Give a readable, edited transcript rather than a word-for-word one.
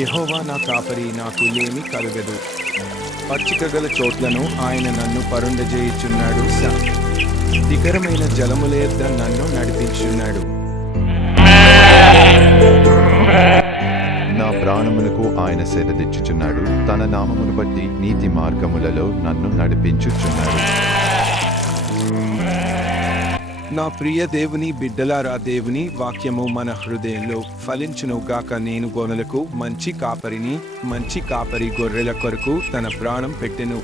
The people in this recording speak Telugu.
యెహోవా నా కాపరి, నాకు లేమి కలుగదు. పచ్చికగల చోట్లను ఆయన నన్ను పరుండజేయుచున్నాడు. స్థిరమైన జలముల యొద్ద నన్ను నడిపించున్నాడు. నా ప్రాణమునకు ఆయన సెలదిచ్చుచున్నాడు. తన నామమును బట్టి నీతి మార్గములలో నన్ను నడిపించుచున్నాడు. నా ప్రియ దేవుని బిడ్డలారా, దేవుని వాక్యము మన హృదయంలో ఫలించునుగాక. నేను గొర్రెలకు మంచి కాపరిని. మంచి కాపరి గొర్రెల కొరకు తన ప్రాణం పెట్టెను.